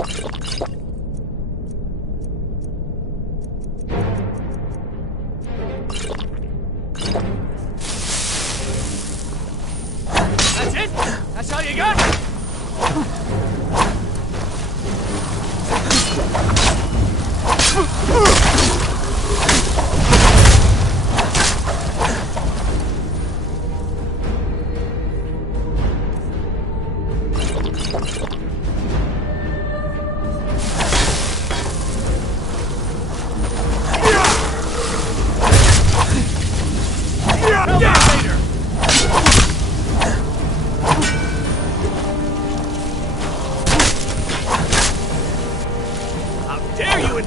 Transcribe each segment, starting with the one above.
That's it? That's all you got?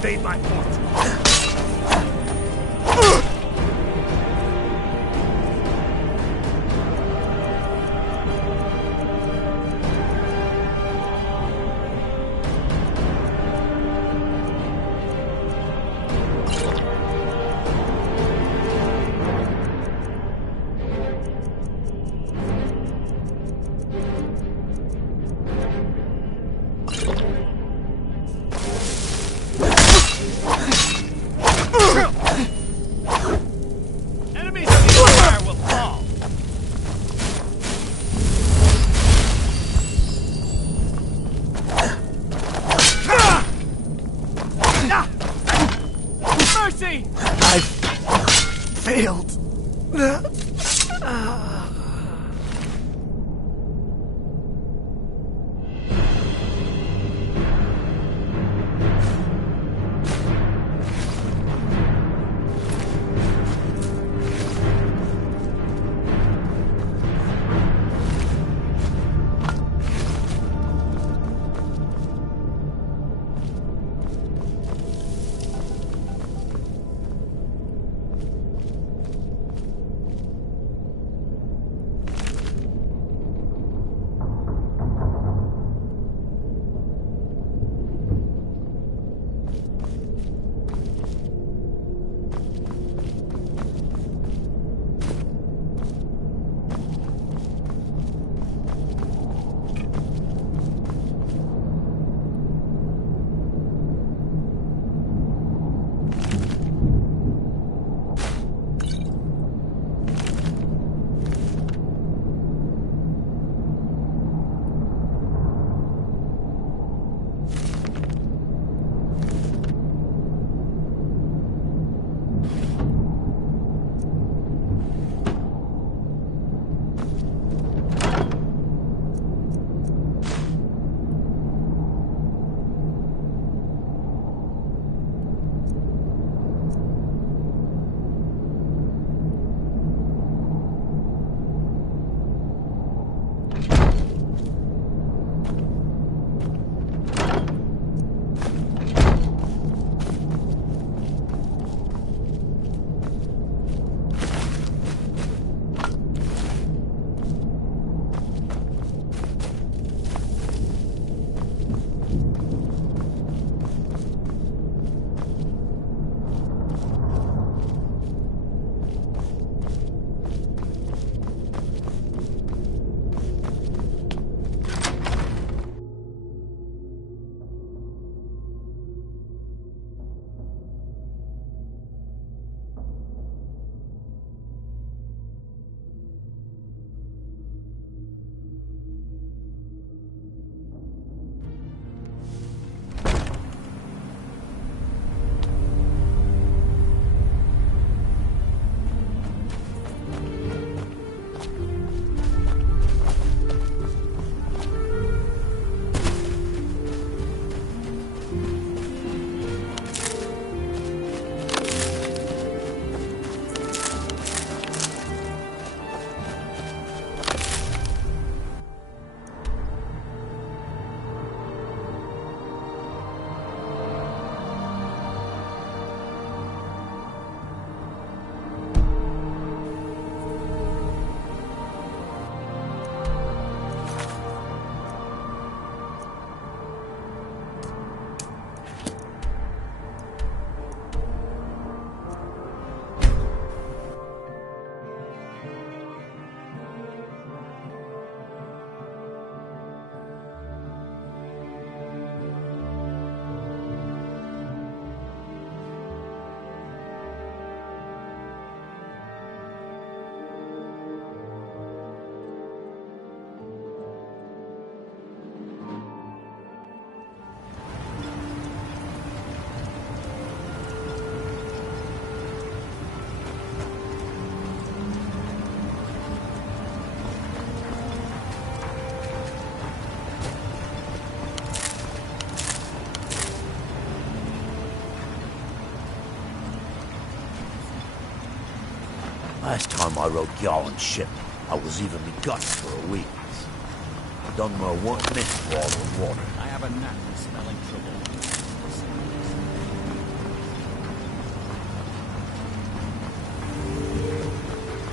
Invade my fort. I've failed. time I rode Gjallan's ship, I was even me guts for a week. Dunmer weren't meant for all the water. I have a knack for smelling trouble.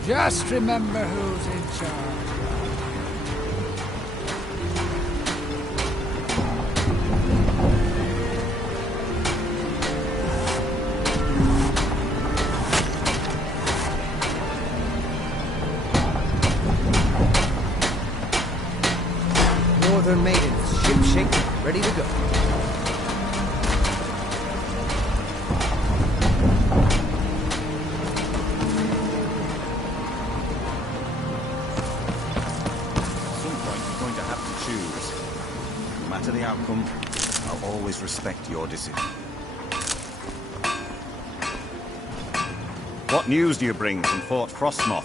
Just remember who's in charge. Northern Maidens, ship shape, ready to go. No matter the outcome, I'll always respect your decision. What news do you bring from Fort Frostmoth?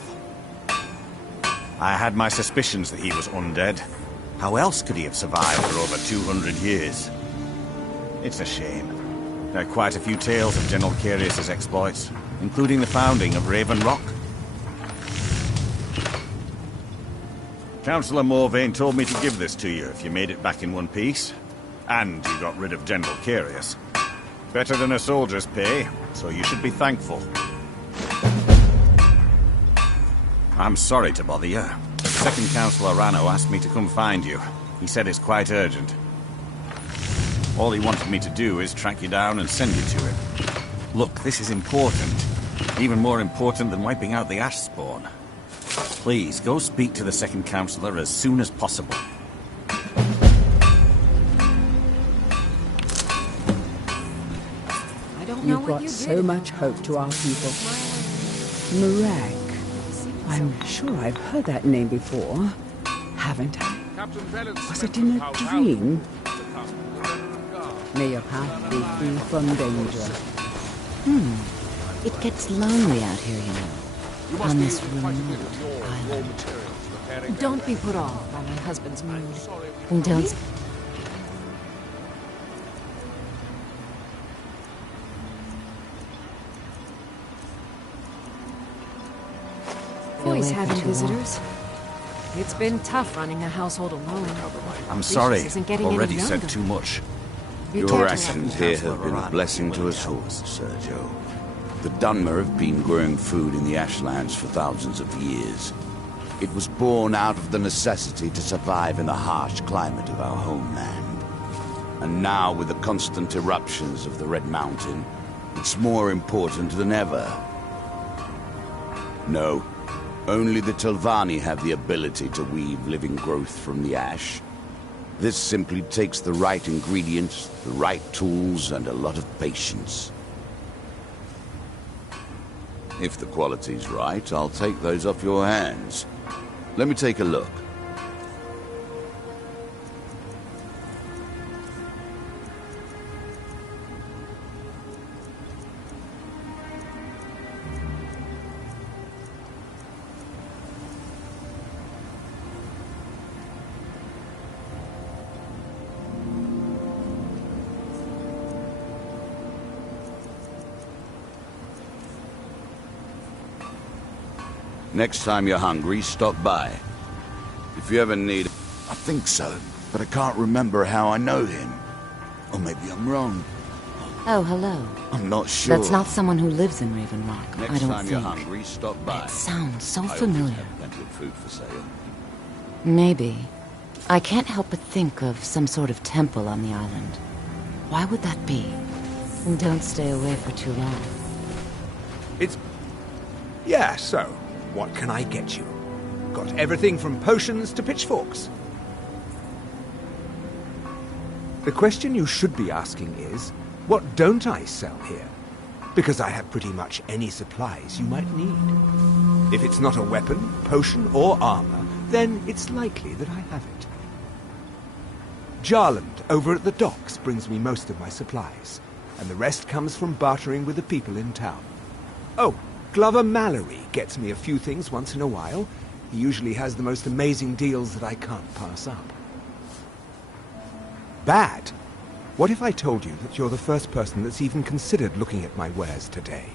I had my suspicions that he was undead. How else could he have survived for over 200 years? It's a shame. There are quite a few tales of General Carius's exploits, including the founding of Raven Rock. Councillor Morvain told me to give this to you if you made it back in one piece. And you got rid of General Carius. Better than a soldier's pay, so you should be thankful. I'm sorry to bother you. Second Councillor Rano asked me to come find you. He said it's quite urgent. All he wanted me to do is track you down and send you to him. Look, this is important. Even more important than wiping out the Ash Spawn. Please, go speak to the Second Councillor as soon as possible. You've brought so much hope to our people. Marag. I'm sure I've heard that name before. Haven't I? Was it in a dream? May your path be free from danger. It gets lonely out here, you know. On this remote island. Don't be put off by my husband's mood. And don't... Always having visitors. It's been tough running a household alone. I'm sorry. Isn't getting Already any said younger. too much. Your actions here have been a blessing to us all, Sergio. The Dunmer have been growing food in the Ashlands for thousands of years. It was born out of the necessity to survive in the harsh climate of our homeland. And now, with the constant eruptions of the Red Mountain, it's more important than ever. No, only the Telvanni have the ability to weave living growth from the ash. This simply takes the right ingredients, the right tools, and a lot of patience. If the quality's right, I'll take those off your hands. Let me take a look. Next time you're hungry, stop by. If you ever need... I think so, but I can't remember how I know him. Or maybe I'm wrong. Oh, hello. I'm not sure. That's not someone who lives in Raven Rock, I Next don't time think. you're hungry, stop by. It sounds so I always familiar. have plenty of food for sale. Maybe. I can't help but think of some sort of temple on the island. Why would that be? And don't stay away for too long. It's... Yeah, so, what can I get you? Got everything from potions to pitchforks. The question you should be asking is, what don't I sell here? Because I have pretty much any supplies you might need. If it's not a weapon, potion, or armor, then it's likely that I have it. Jarland, over at the docks, brings me most of my supplies, and the rest comes from bartering with the people in town. Oh, Glover Mallory gets me a few things once in a while. He usually has the most amazing deals that I can't pass up. Bad? What if I told you that you're the first person that's even considered looking at my wares today?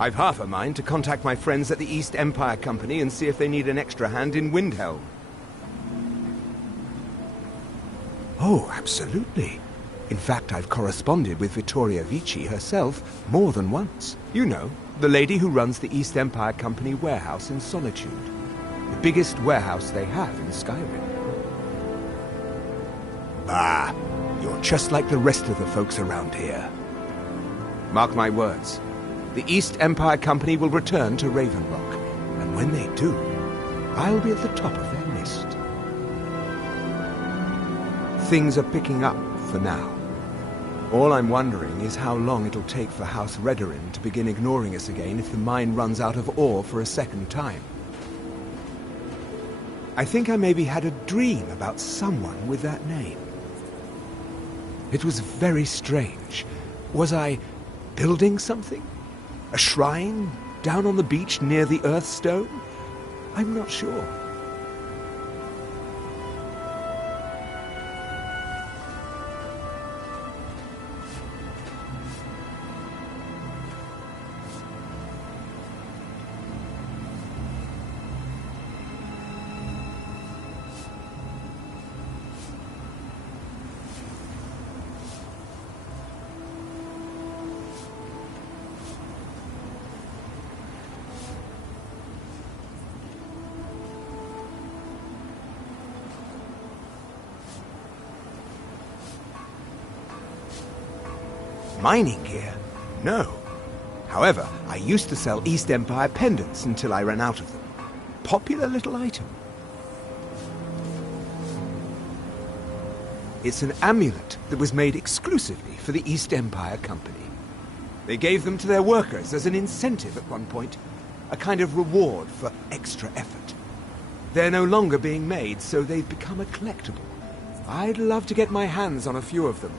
I've half a mind to contact my friends at the East Empire Company and see if they need an extra hand in Windhelm. Oh, absolutely. In fact, I've corresponded with Vittoria Vici herself more than once. You know, the lady who runs the East Empire Company warehouse in Solitude. The biggest warehouse they have in Skyrim. Ah, you're just like the rest of the folks around here. Mark my words. The East Empire Company will return to Raven Rock, and when they do, I'll be at the top of their list. Things are picking up for now. All I'm wondering is how long it'll take for House Redorin to begin ignoring us again if the mine runs out of ore for a second time. I think I maybe had a dream about someone with that name. It was very strange. Was I building something? A shrine down on the beach near the Earthstone? I'm not sure. Mining gear? No. However, I used to sell East Empire pendants until I ran out of them. Popular little item. It's an amulet that was made exclusively for the East Empire Company. They gave them to their workers as an incentive at one point, a kind of reward for extra effort. They're no longer being made, so they've become a collectible. I'd love to get my hands on a few of them.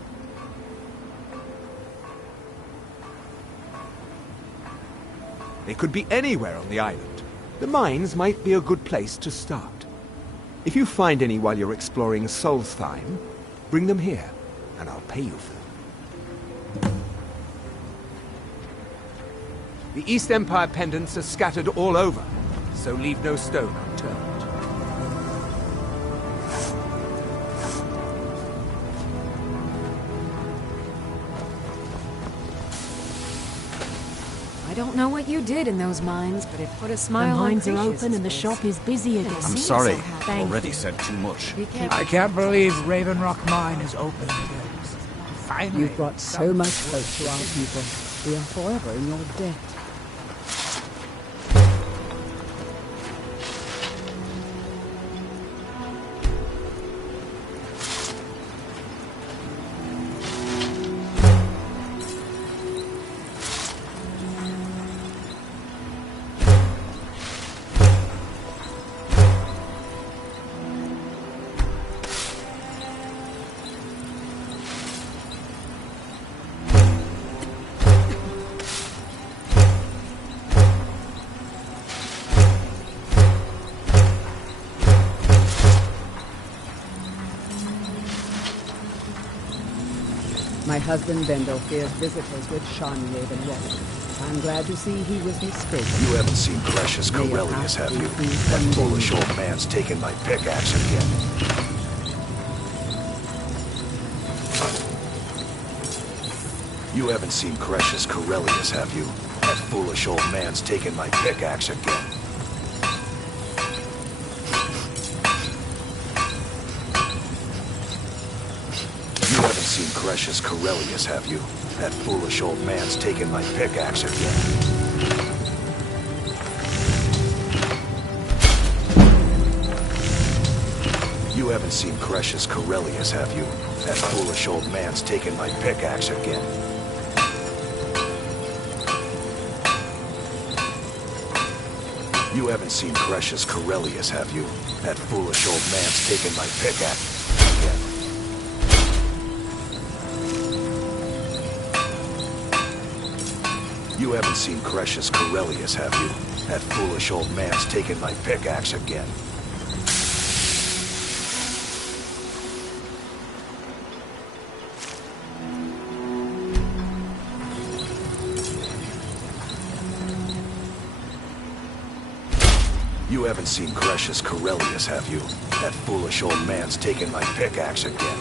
They could be anywhere on the island. The mines might be a good place to start. If you find any while you're exploring Solstheim, bring them here, and I'll pay you for them. The East Empire pendants are scattered all over, so leave no stone unturned. I don't know what you did in those mines, but it put a smile on Mines are Cretius's open and the face. shop is busy again. I'm sorry. Thank Already you. said too much. Be careful. I can't believe Raven Rock Mine is open again. Finally. You've brought so much hope to our people. We are forever in your debt. My husband Vendel fears visitors with Shawnee Raven Rock. I'm glad to see he was mistaken. You haven't seen Precious Corellius, have you? That foolish old man's taken my pickaxe again. You haven't seen Precious Corellius, have you? That foolish old man's taken my pickaxe again. You haven't seen Precious Corellius, have you? That foolish old man's taken my pickaxe again. You haven't seen Precious Corellius, have you? That foolish old man's taken my pickaxe again. You haven't seen Precious Corellius, have you? That foolish old man's taken my pickaxe again. You haven't seen Precious Corellius, have you? That foolish old man's taken my pickaxe again. You haven't seen Grecius Corellius, have you? That foolish old man's taken my pickaxe again.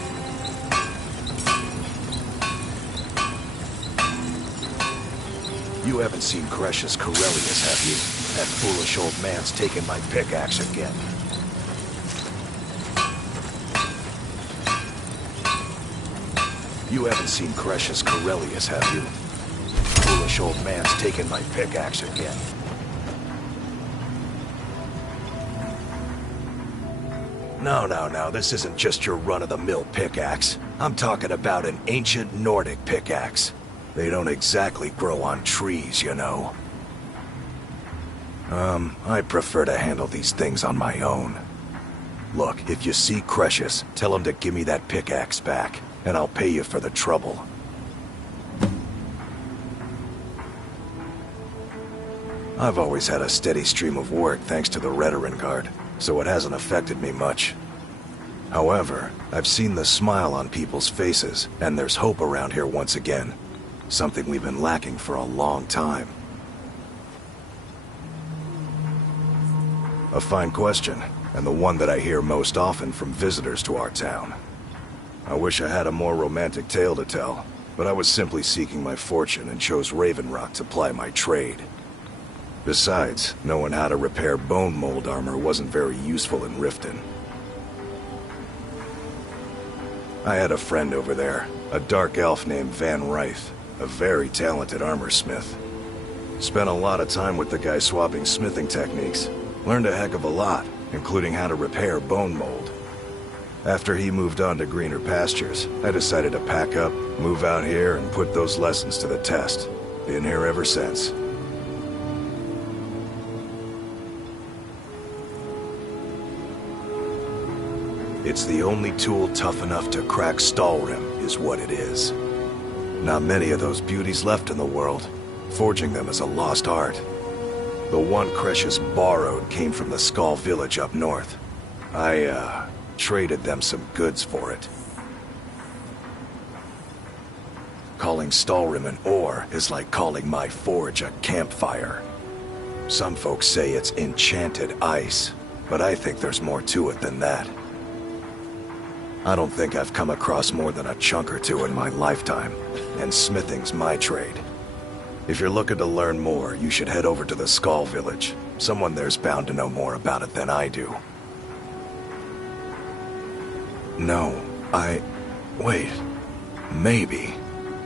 You haven't seen Grecius Corellius, have you? That foolish old man's taken my pickaxe again. You haven't seen Grecius Corellius, have you? Foolish old man's taken my pickaxe again. No, this isn't just your run-of-the-mill pickaxe. I'm talking about an ancient Nordic pickaxe. They don't exactly grow on trees, you know. I prefer to handle these things on my own. Look, if you see Grecius, tell him to give me that pickaxe back, and I'll pay you for the trouble. I've always had a steady stream of work thanks to the Redoran Guard, so it hasn't affected me much. However, I've seen the smile on people's faces, and there's hope around here once again. Something we've been lacking for a long time. A fine question, and the one that I hear most often from visitors to our town. I wish I had a more romantic tale to tell, but I was simply seeking my fortune and chose Raven Rock to ply my trade. Besides, knowing how to repair bone mold armor wasn't very useful in Riften. I had a friend over there, a dark elf named Van Rythe, a very talented armorsmith. Spent a lot of time with the guy swapping smithing techniques. Learned a heck of a lot, including how to repair bone mold. After he moved on to greener pastures, I decided to pack up, move out here, and put those lessons to the test. Been here ever since. It's the only tool tough enough to crack Stalrim, is what it is. Not many of those beauties left in the world. Forging them is a lost art. The one Grecius borrowed came from the Skull village up north. I, traded them some goods for it. Calling Stalrim an ore is like calling my forge a campfire. Some folks say it's enchanted ice, but I think there's more to it than that. I don't think I've come across more than a chunk or two in my lifetime, and smithing's my trade. If you're looking to learn more, you should head over to the Skull village. Someone there's bound to know more about it than I do. No, wait. Maybe.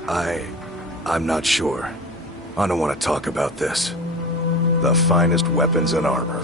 I'm not sure. I don't want to talk about this. The finest weapons and armor.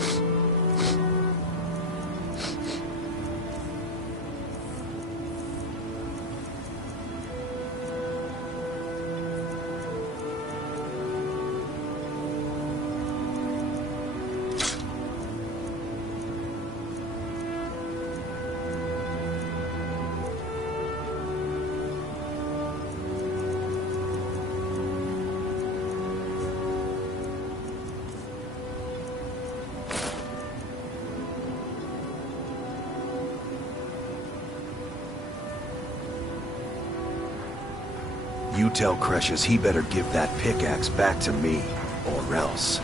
You tell Grecius he better give that pickaxe back to me, or else.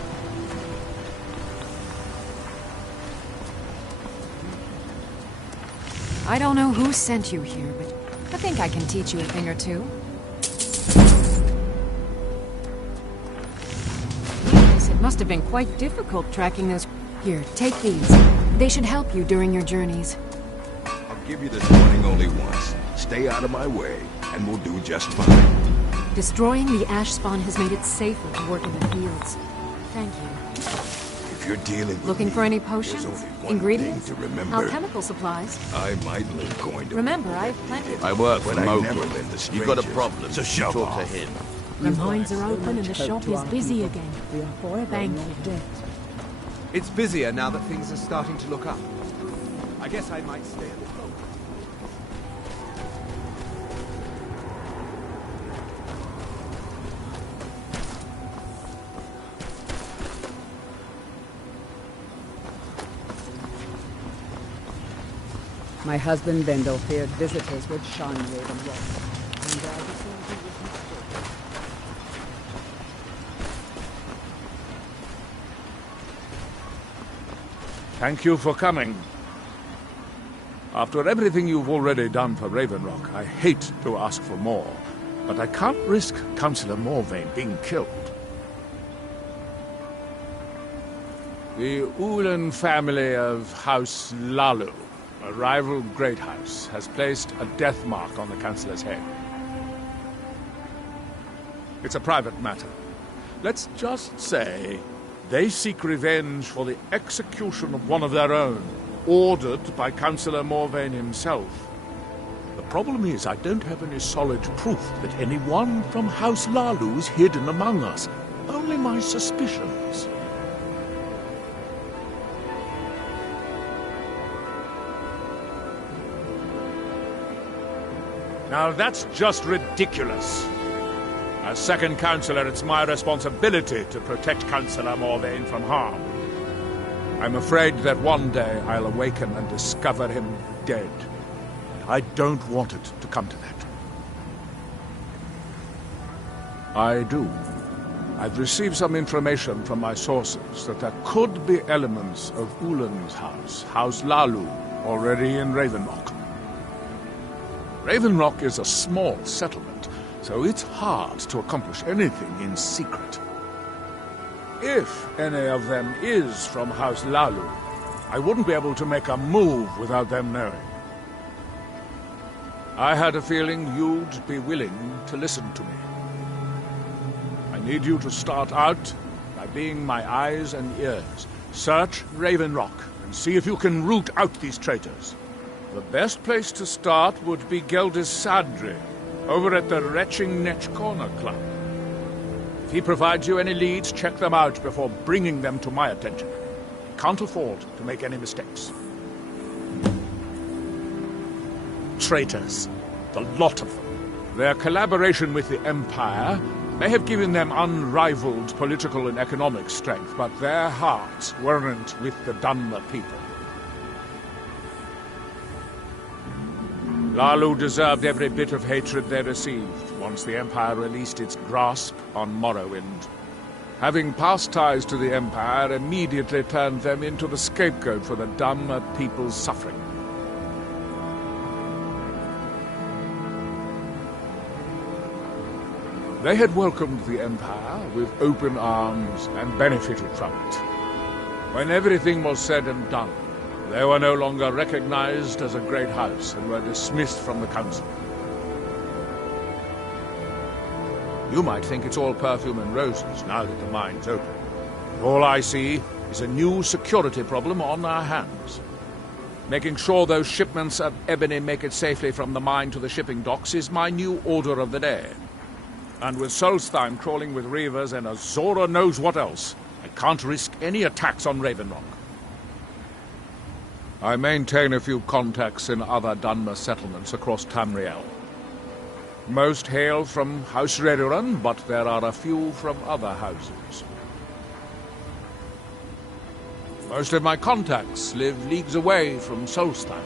I don't know who sent you here, but I think I can teach you a thing or two. Yes, it must have been quite difficult tracking those... Here, take these. They should help you during your journeys. I'll give you this warning only once. Stay out of my way, and we'll do just fine. Destroying the ash spawn has made it safer to work in the fields. Thank you. If you're dealing with Looking me, for any there's potions? only one Ingredients? thing to remember. Alchemical supplies? I might live going to... Remember, I have plenty. I work for But I never Mowgli. lend the You've got a strangers, problem, so shove talk off. to him. The mines are open and the shop is busy again. We are forever Thank in your you. debt. It's busier now that things are starting to look up. I guess I might stay a little longer. My husband Bendel feared visitors would shun Raven Rock. And I believe he was mistaken. Thank you for coming. After everything you've already done for Raven Rock, I hate to ask for more, but I can't risk Councillor Morvain being killed. The Ulan family of House Lalu, a rival great house, has placed a death mark on the Councillor's head. It's a private matter. Let's just say they seek revenge for the execution of one of their own, ordered by Councillor Morvain himself. The problem is, I don't have any solid proof that anyone from House Lalu is hidden among us. Only my suspicions. Now that's just ridiculous. As second Councillor, it's my responsibility to protect Councillor Morvain from harm. I'm afraid that one day I'll awaken and discover him dead. And I don't want it to come to that. I do. I've received some information from my sources that there could be elements of Ulan's house, House Lalu, already in Raven Rock. Raven Rock is a small settlement, so it's hard to accomplish anything in secret. If any of them is from House Lalu, I wouldn't be able to make a move without them knowing. I had a feeling you'd be willing to listen to me. I need you to start out by being my eyes and ears. Search Raven Rock and see if you can root out these traitors. The best place to start would be Geldis Sadri, over at the Retching Netch Corner Club. If he provides you any leads, check them out before bringing them to my attention. Can't afford to make any mistakes. Traitors, the lot of them. Their collaboration with the Empire may have given them unrivaled political and economic strength, but their hearts weren't with the Dunmer people. Lalu deserved every bit of hatred they received once the Empire released its grasp on Morrowind. Having past ties to the Empire immediately turned them into the scapegoat for the Dunmer people's suffering. They had welcomed the Empire with open arms and benefited from it. When everything was said and done, they were no longer recognized as a great house and were dismissed from the council. You might think it's all perfume and roses now that the mine's open. But all I see is a new security problem on our hands. Making sure those shipments of ebony make it safely from the mine to the shipping docks is my new order of the day. And with Solstheim crawling with reavers and Azora knows what else, I can't risk any attacks on Raven Rock. I maintain a few contacts in other Dunmer settlements across Tamriel. Most hail from House Redoran, but there are a few from other houses. Most of my contacts live leagues away from Solstheim.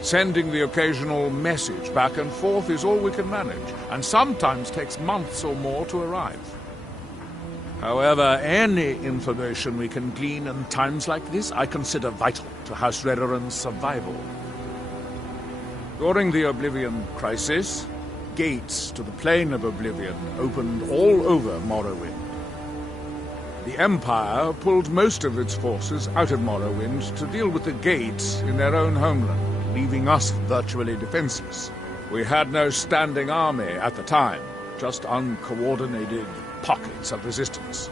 Sending the occasional message back and forth is all we can manage, and sometimes takes months or more to arrive. However, any information we can glean in times like this, I consider vital to House Redoran's survival. During the Oblivion Crisis, gates to the Plane of Oblivion opened all over Morrowind. The Empire pulled most of its forces out of Morrowind to deal with the gates in their own homeland, leaving us virtually defenseless. We had no standing army at the time, just uncoordinated pockets of resistance.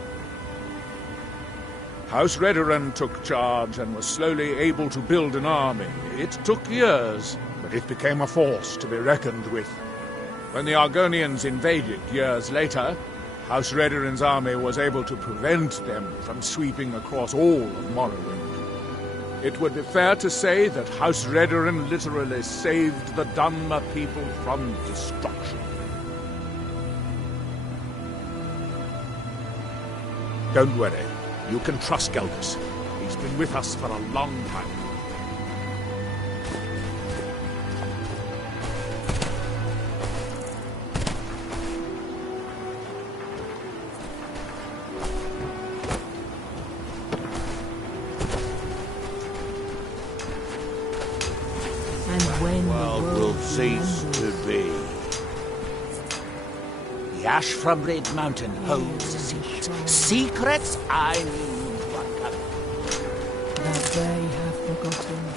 House Redoran took charge and was slowly able to build an army. It took years, but it became a force to be reckoned with. When the Argonians invaded years later, House Redoran's army was able to prevent them from sweeping across all of Morrowind. It would be fair to say that House Redoran literally saved the Dunmer people from destruction. Don't worry. You can trust Geldis. He's been with us for a long time. And when the world will cease to be. The ash from Red Mountain holds a secret. Secrets I need to uncover. That they have forgotten.